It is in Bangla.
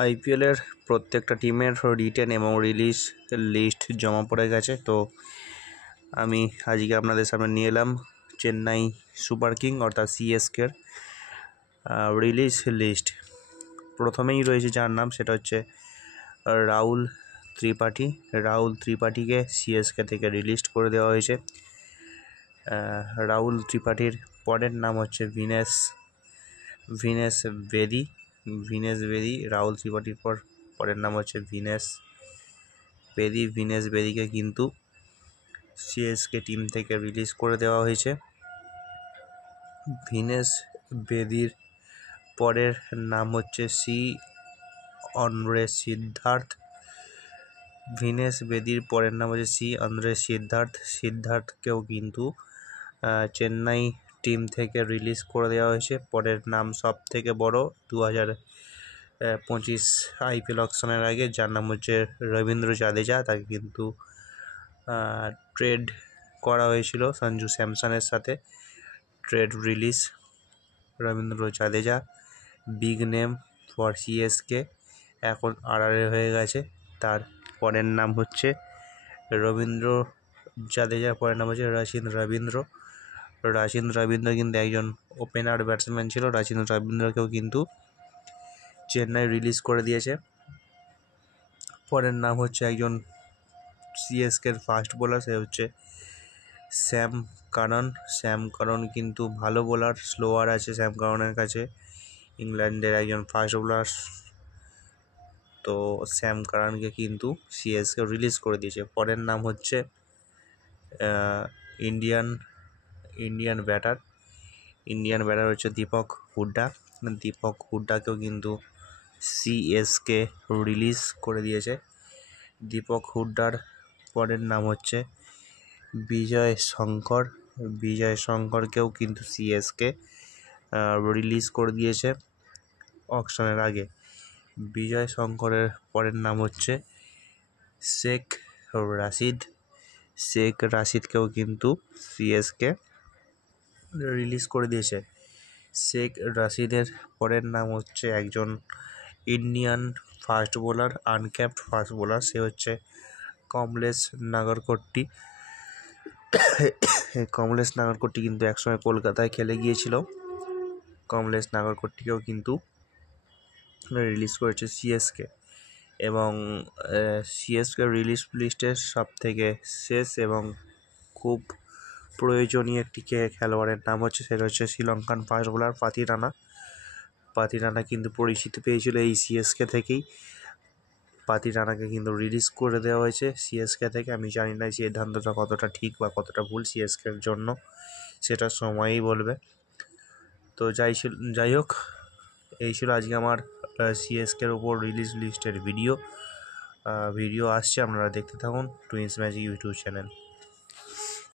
আইপিএলের প্রত্যেকটা টিমের রিটেন এবং রিলিজ লিস্ট জমা পড়ে গেছে। তো আমি আজকে আপনাদের সামনে নিয়ে এলাম চেন্নাই সুপার কিং অর্থাৎ সিএসকের রিলিজ লিস্ট। প্রথমেই রয়েছে যার নাম, সেটা হচ্ছে রাহুল ত্রিপাঠী। রাহুল ত্রিপাঠীকে সিএসকে থেকে রিলিজ করে দেওয়া হয়েছে। রাহুল ত্রিপাঠীর পরের নাম হচ্ছে ভিনেশ বেদি। রাহুল ত্রিপাঠীর পরের নাম হচ্ছে ভিনেশ বেদিকে কিন্তু সিএসকে টিম থেকে রিলিজ করে দেওয়া হয়েছে। ভিনেশ বেদির পরের নাম হচ্ছে সিদ্ধার্থকেও কিন্তু চেন্নাই টিম থেকে রিলিজ করে দেওয়া হয়েছে। পরের নাম সব থেকে বড় 2025 আইপিএল অকশনের আগে, যার নাম হচ্ছে রবীন্দ্র জাদেজা। তাকে কিন্তু ট্রেড করা হয়েছিল সঞ্জু স্যামসনের সাথে। Trade release Rabindra Jadeja, big name for CSK, এখন আরআরএ হয়ে গেছে। তার পরের নাম হচ্ছে রবীন্দ্র জাদেজার পরের নাম হচ্ছে রাচিন রবীন্দ্র কিন্তু একজন ওপেনার ব্যাটসম্যান ছিল। রাচিন রবীন্দ্রকেও কিন্তু চেন্নাই রিলিজ করে দিয়েছে। পরের নাম হচ্ছে একজন সিএসকের ফাস্ট বোলার, সে হচ্ছে শ্যাম কারণ কিন্তু ভালো বোলার, স্লোয়ার আছে শ্যাম কারণের কাছে, ইংল্যান্ডের একজন ফাস্ট বোলার। তো শ্যাম কারণকে কিন্তু সিএসকে রিলিজ করে দিয়েছে। পরের নাম হচ্ছে ইন্ডিয়ান ব্যাটার হচ্ছে দীপক হুড্ডাকেও কিন্তু সিএসকে রিলিজ করে দিয়েছে। দীপক হুড্ডার পরের নাম হচ্ছে বিজয় শঙ্করকেও কিন্তু সিএসকে রিলিজ করে দিয়েছে অকশনের আগে। বিজয় শঙ্করের পরের নাম হচ্ছে শেখ রাশিদকেও কিন্তু সিএসকে রিলিজ করে দিয়েছে। শেখ রাশিদের পরের নাম হচ্ছে একজন Indian fast bowler, uncapped fast bowler, সে হচ্ছে কমলেশ নাগরকট্টি কিন্তু একসময় কলকাতায় খেলে গিয়েছিল। কমলেশ নাগরকট্টিকেও কিন্তু রিলিজ করেছে সিএসকে। এবং সিএসকে রিলিজ লিস্টের সব থেকে শেষ এবং খুব প্রয়োজনীয় একটি খেলোয়াড়ের নাম হচ্ছে, সেটা হচ্ছে শ্রীলঙ্কান ফাস্ট বোলার পাতি রানা কিন্তু পরিচিতি পেয়েছিল এই সিএসকে থেকেই। পাতি রানাকে কিন্তু রিলিজ করে দেওয়া হয়েছে সিএসকে থেকে। আমি জানি না সিদ্ধান্তটা কতটা ঠিক বা কতটা ভুল সিএসকের জন্য, সেটা সময়ই বলবে। তো যাই হোক, এই ছিল আজকে আমার সিএসকের উপর রিলিজ লিস্টের ভিডিও আসছে, আপনারা দেখতে থাকুন টুইন্স ম্যাজিক ইউটিউব চ্যানেল।